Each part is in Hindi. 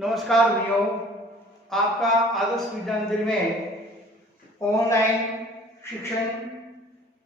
नमस्कार भाइयों, आपका आदर्श विज्ञान मंदिर में ऑनलाइन शिक्षण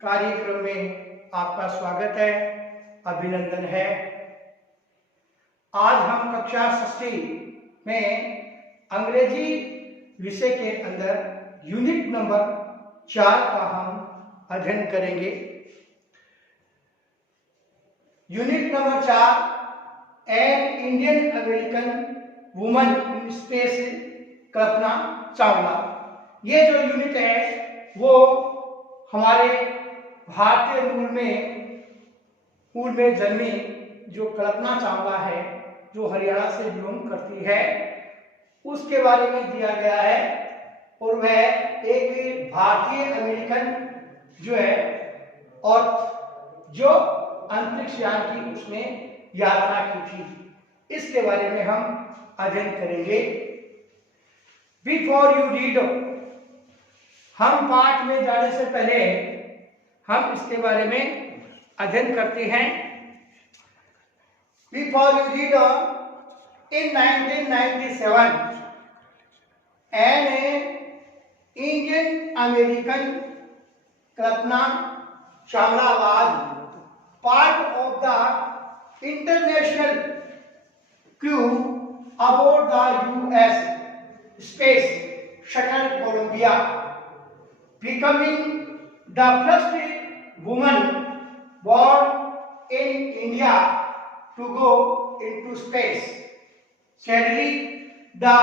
कार्यक्रम में आपका स्वागत है, अभिनंदन है। आज हम कक्षा 6 में अंग्रेजी विषय के अंदर यूनिट नंबर 4 का हम अध्ययन करेंगे। Unit number 4 an Indian American woman in space, Kalpana Chawla. ये जो यूनिट है वो हमारे भारतीय मूल में जन्मी जो कल्पना चावला है, जो हरियाणा से बिलोंग करती है, उसके बारे में दिया गया है। और वह एक भारतीय अमेरिकन जो है और जो अंतरिक्ष यान की उसने यात्रा की थी, इसके बारे में हम अध्ययन करेंगे। बिफोर यू रीड, हम पाठ में जाने से पहले हम इसके बारे में अध्ययन करते हैं। Before you read, in 1997 N Indian American Kalpana Chawla was part of the international crew aboard the US Space Shuttle Columbia, becoming the first woman born in India to go into space. Sadly, the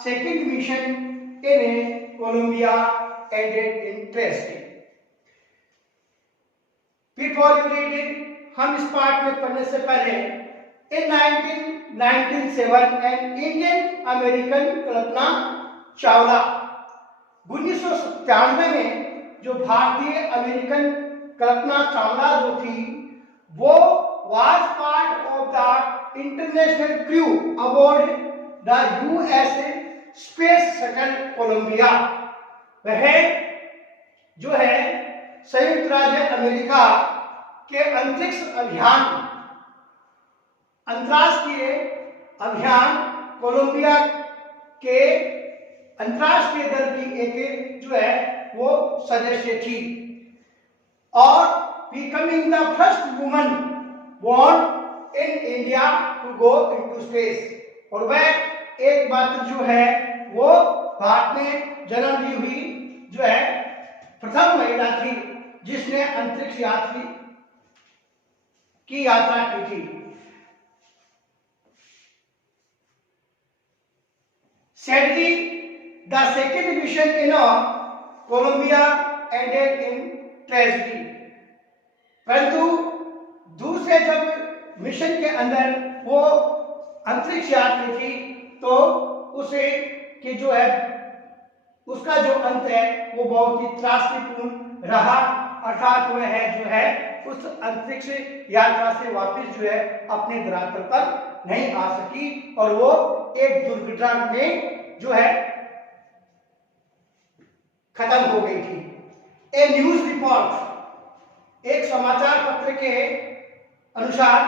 second mission in Columbia ended in tragedy. Before you read it, हम इस पाठ में पढ़ने से पहले In 1997 an Indian American Kalpana Chawla 1997 में जो भारतीय अमेरिकन कल्पना चावला जो थी वो was part of the international crew aboard the US Space Shuttle Columbia। वह जो है संयुक्त राज्य अमेरिका के अंतरिक्ष अंतर्राष्ट्रीय अभियान कोलंबिया के अंतर्राष्ट्रीय दल की एक जो है वो सदस्य थी और becoming the first woman born in India to go into space। और वह एकमात्र जो है वो भारत में जन्म ली हुई जो है प्रथम महिला थी जिसने अंतरिक्ष यात्री की यात्रा की थी। Sadly, the second mission in Columbia ended in tragedy। परंतु दूसरे जब मिशन के अंदर वो अंतरिक्ष यात्री थी तो उसे कि जो है उसका जो अंत है वो बहुत ही त्रासदीपूर्ण रहा, अर्थात वह है जो है उस अंतरिक्ष यात्रा से वापस जो है अपने धरातल पर नहीं आ सकी और वो एक दुर्घटना में जो है खत्म हो गई थी। ए न्यूज रिपोर्ट, एक समाचार पत्र के अनुसार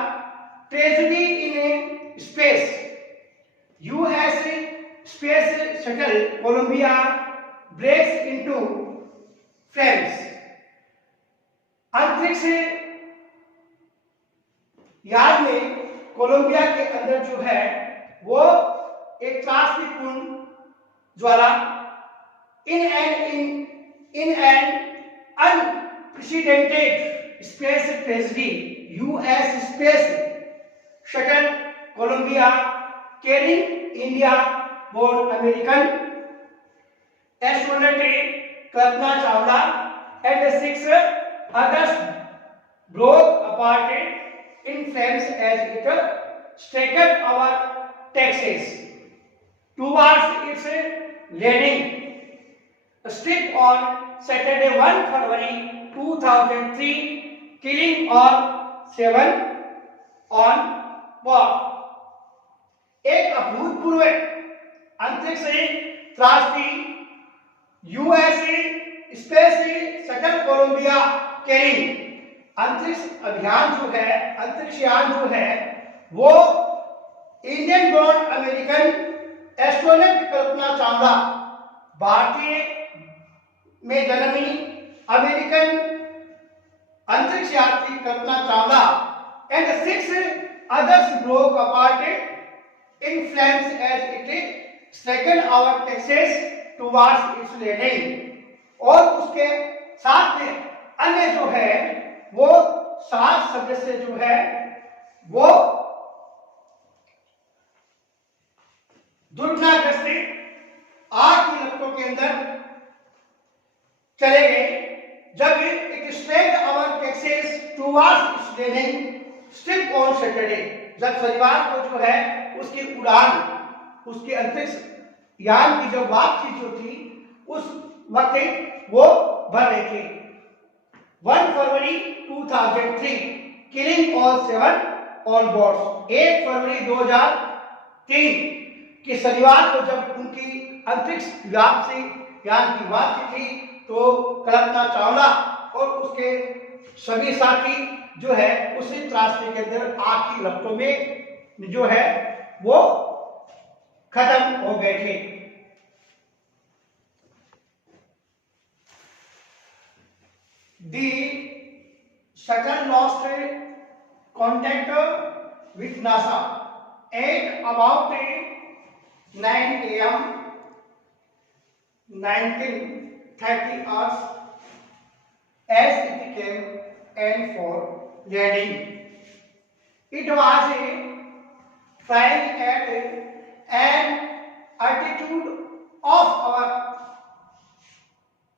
tragedy in space, US space shuttle Columbia breaks into flames. अंतरिक्ष यान में कोलंबिया के अंदर जो है वो एक त्रासदीपूर्ण ज्वाला in an unprecedented space tragedy, US space shuttle Columbia carrying India board American astronaut Kalpana Chawla and 6 others broke apart in flames as it struck our Texas towards its landing strip on Saturday 1 February 2003, killing all 7 on board। एक अभूतपूर्व अंतरिक्ष त्रासदी US space shuttle Columbia carrying अंतरिक्ष अभियान जो है, अंतरिक्ष यान जो है वो Indian born American astronaut Kalpana Chawla भारतीय में जन्मी अमेरिकन अंतरिक्ष यात्री Kalpana Chawla and 6 others broke apart in flames as it second hour passes towards its landing। और उसके साथ में अन्य जो है वो 7 सदस्य जो है वो दुर्घटनाग्रस्त आग की लपटों के अंदर चले गए। जब एक straight hour taxes towards its landing strip on Saturday, जब शनिवार को जो है उसकी उड़ान, उसके अंतरिक्ष यान की जो वापसी जो थी उस वक्त वो भर रहे थे। 1 फरवरी 2003 किलिंग ऑल 7 ऑन बोर्ड। 1 फरवरी 2003 के शनिवार को जब उनकी अंतरिक्ष यान की वापसी थी तो कल्पना चावला और उसके सभी साथी जो है उसी रास्ते के अंदर आग की लपटों में जो है वो खत्म हो गए थे। The shuttle lost contact with NASA at about 9 a.m. 1930 hours as it came and for landing. It was flying at an altitude of about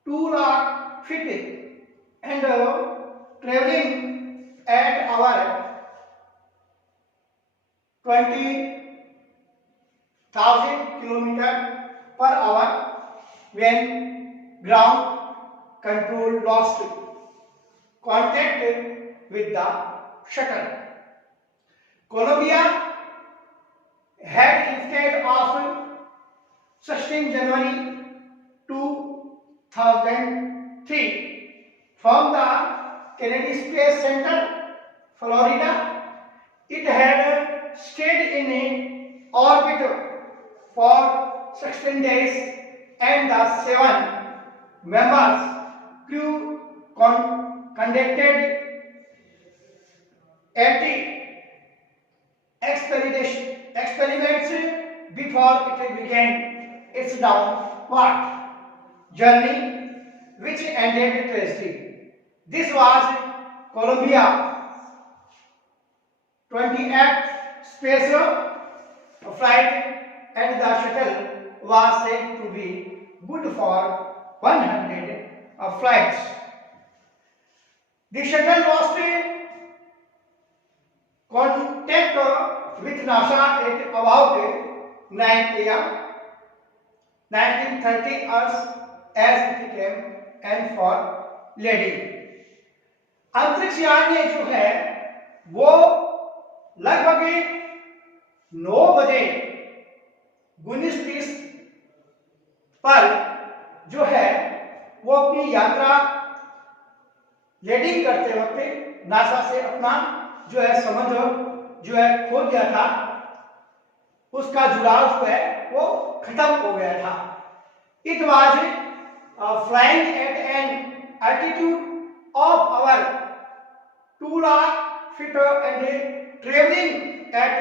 2 lakh feet and traveling at our 20,000 km per hour when ground control lost contact with the shuttle. Columbia had lifted off 16 January 2003 from the Kennedy Space Center, Florida. It had stayed in orbit for 16 days and the 7 members crew conducted 80 experiments before it began its downward journey, which ended tragically. This was Columbia 28th space flight, and the shuttle was said to be good for 100 flights. The shuttle lost contact with NASA at about 9 a.m. 1930 hours as it came and for landing. अंतरिक्ष यान ने जो है वो लगभग 9 बजे 19:30 पर जो है वो अपनी यात्रा लैंडिंग करते वक्त नासा से अपना जो है संबंध जो है खो गया था, उसका जुड़ाव जो है वो खत्म हो गया था। It was flying at an altitude of over 2 lakh feet and traveling at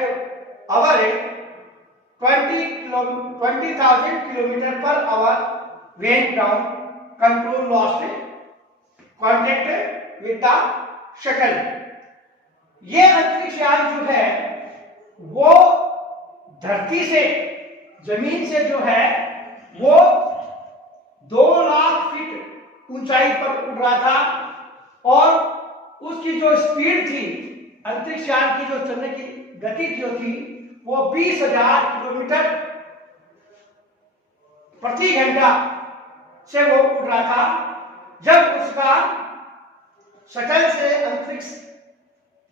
our 20,000 km per hour when ground control lost contact with the shuttle. ये अंतरिक्ष यान जो है वो धरती से, जमीन से जो है वो 2 लाख फीट ऊंचाई पर उड़ रहा था और उसकी जो स्पीड थी, अंतरिक्ष यान की जो चलने की गति जो थी वो 20,000 किलोमीटर प्रति घंटा से वो उड़ रहा था। जब उसका शटल से अंतरिक्ष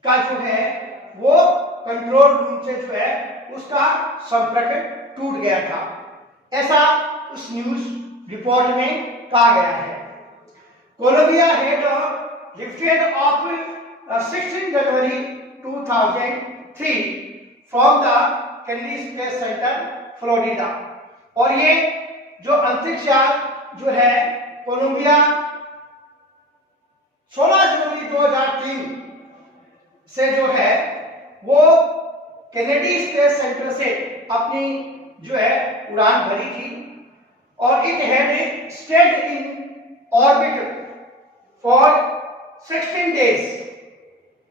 का जो है वो कंट्रोल रूम से जो है उसका संपर्क टूट गया था, ऐसा उस न्यूज रिपोर्ट में कहा गया है। Columbia had lifted off 16 January 2003 from the Kennedy Space Center, Florida. और ये जो अंतरिक्ष यान जो है कोलंबिया 16 जनवरी 2003 से जो है वो केनेडी स्पेस सेंटर से अपनी जो है उड़ान भरी थी और it had stayed in orbit for 16 days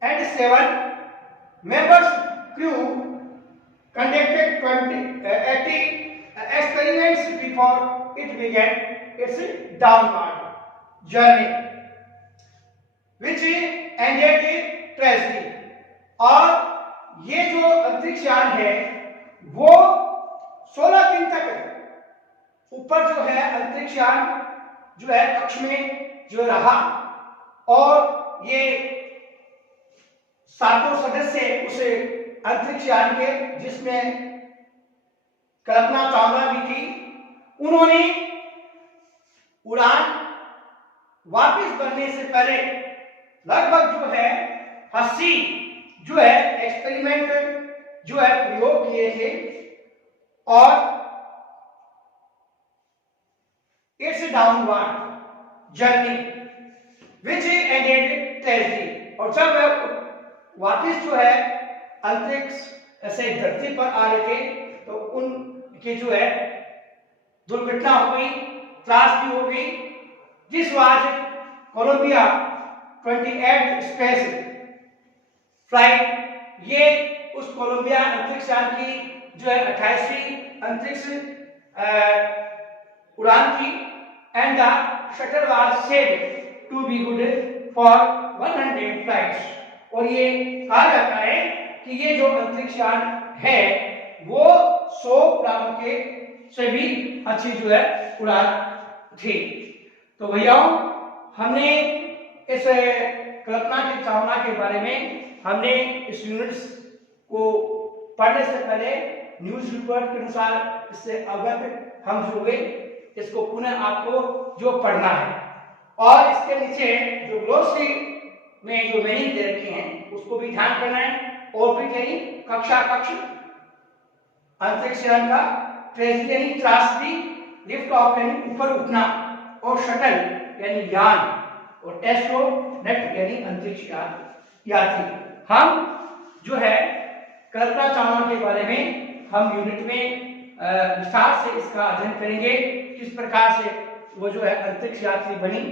and 7 members crew conducted 80 experiments before it began its downward journey, which ended in tragedy. और ये जो अंतरिक्ष यान है वो 16 दिन तक ऊपर जो है अंतरिक्ष यान जो है कक्ष में जो रहा और ये सातों सदस्य उस अंतरिक्ष यान के जिसमें कल्पना चावला भी थी, उन्होंने उड़ान वापस बढ़ने से पहले लगभग जो है 80 जो है एक्सपेरिमेंट जो है प्रयोग किए थे और it's downward journey which ended tragedy. और जब वापस जो है अंतरिक्ष ऐसे धरती पर आ रहे थे तो उनकी जो है दुर्घटना हो गई, त्रासदी हो गई। This was Columbia 28th space flight. ये उस कोलंबिया अंतरिक्ष यान की जो है 28वीं अंतरिक्ष उड़ान थी and the shuttle was said to be good for 100 flights. और ये कहा जाता है कि ये जो अंतरिक्ष यान है वो 100 उड़ानों के से भी अच्छी जो है उड़ान थी। तो भैयाओं, हमने इस कल्पना की चावला के बारे में हमने इस यूनिट्स को पढ़ने से पहले न्यूज रिपोर्ट के अनुसार इससे अवगत हम जो हुए, इसको पुनः आपको जो पढ़ना है और इसके नीचे जो ग्लोसरी में जो मीनिंग दे रखे हैं उसको भी ध्यान करना है। ऑर्बिट यानी कक्षा कक्ष, अंतरिक्ष यान का, ट्रेजेडी यानी त्रासदी, लिफ्ट ऑफ यानी ऊपर उठना और शटल यानी यान और एस्ट्रोनॉट यानी अंतरिक्ष यात्री। हम जो है कल्पना चावला के बारे में हम यूनिट में विस्तार से इसका अध्ययन करेंगे, किस प्रकार से वो जो है अंतरिक्ष यात्री बनी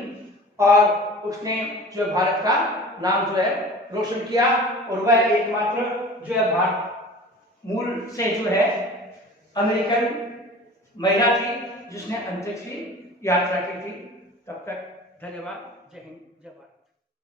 और उसने जो भारत का नाम जो है रोशन किया और वह एकमात्र जो है भारत मूल से जो है अमेरिकन महिला थी जिसने अंतरिक्ष की यात्रा की थी। तब तक धन्यवाद। जय हिंद, जय भारत।